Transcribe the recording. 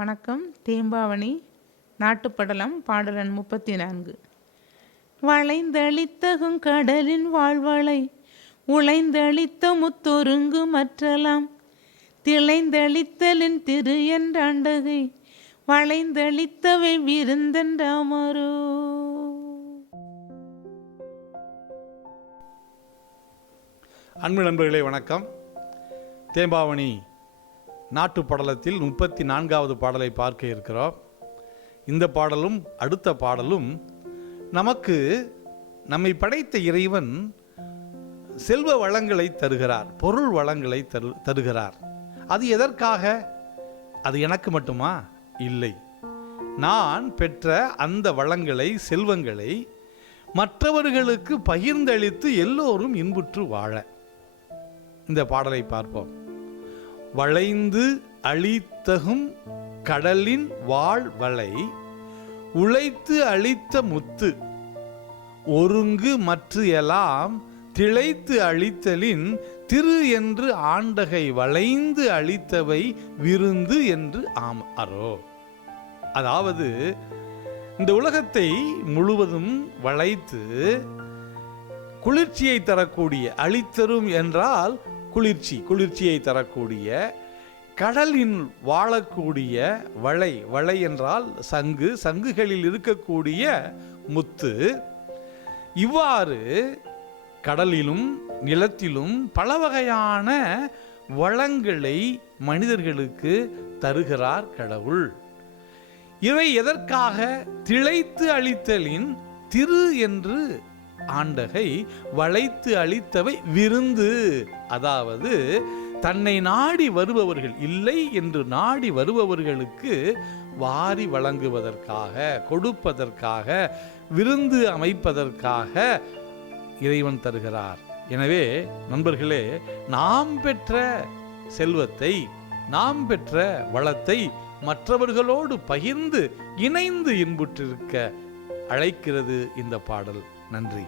வணக்கம். தேம்பாவணி நாட்டுப்படலம் பாடலன் முப்பத்தி நான்கு வளைந்தளித்தகும் கடலின் வாழ்வளை உழைந்தளித்த முத்தொருங்கு மற்றலாம். திளைந்தளித்தலின் திரு என்றாண்டகை வளைந்தளித்தவை விருந்தென்றாமரோ அன்பு நண்பர்களே வணக்கம். தேம்பாவணி நாட்டு படலத்தில் முப்பத்தி நான்காவது பாடலை பார்க்க இருக்கிறோம். இந்த பாடலும் அடுத்த பாடலும் நமக்கு நம்மை படைத்த இறைவன் செல்வ வளங்களை தருகிறார் பொருள் வளங்களை தரு தருகிறார். அது எதற்காக? அது எனக்கு மட்டுமா? இல்லை. நான் பெற்ற அந்த வளங்களை செல்வங்களை மற்றவர்களுக்கு பகிர்ந்தளித்து எல்லோரும் இன்புற்று வாழ. இந்த பாடலை பார்ப்போம். வளைந்து அழித்தகும் கடலின் வாழ்வளை உழைத்து அழித்த முத்து ஒருங்கு மற்ற எல்லாம் திளைத்து அழித்தலின் திரு என்று ஆண்டகை வளைந்து அழித்தவை விருந்து என்று ஆம் அரோ அதாவது இந்த உலகத்தை முழுவதும் வளைத்து குளிர்ச்சியை தரக்கூடிய அழித்தரும் என்றால் குளிர்ச்சி குளிர்ச்சியை தரக்கூடிய கடலின் வாழக்கூடிய வளை வளை என்றால் சங்கு சங்குகளில் இருக்கக்கூடிய முத்து. இவ்வாறு கடலிலும் நிலத்திலும் பல வகையான வளங்களை மனிதர்களுக்கு தருகிறார் கடவுள். இவை எதற்காக? திளைத்து அழித்தலின் திரு என்று ஆண்டகை வளைத்து அளித்தவை விருந்து. அதாவது தன்னை நாடி வருபவர்கள் இல்லை என்று நாடி வருபவர்களுக்கு வாரி வழங்குவதற்காக கொடுப்பதற்காக விருந்து அமைப்பதற்காக இறைவன் தருகிறார். எனவே நண்பர்களே நாம் பெற்ற செல்வத்தை நாம் பெற்ற வளத்தை மற்றவர்களோடு பகிர்ந்து இணைந்து இன்புற்றிருக்க அழைக்கிறது இந்த பாடல். நன்றி.